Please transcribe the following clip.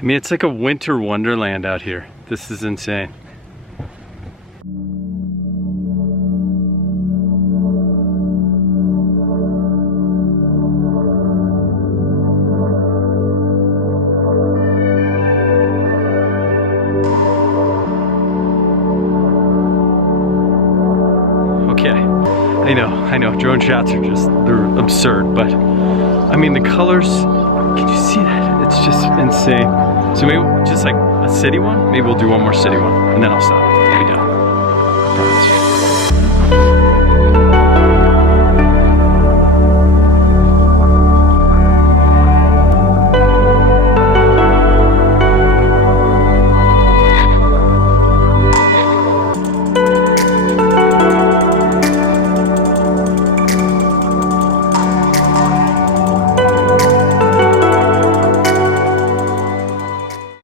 I mean, it's like a winter wonderland out here. This is insane. Okay, I know, drone shots are they're absurd, but I mean, the colors, can you see that? It's just insane. So maybe just like a city one, maybe we'll do one more city one, and then I'll stop. I'll be done. I promise.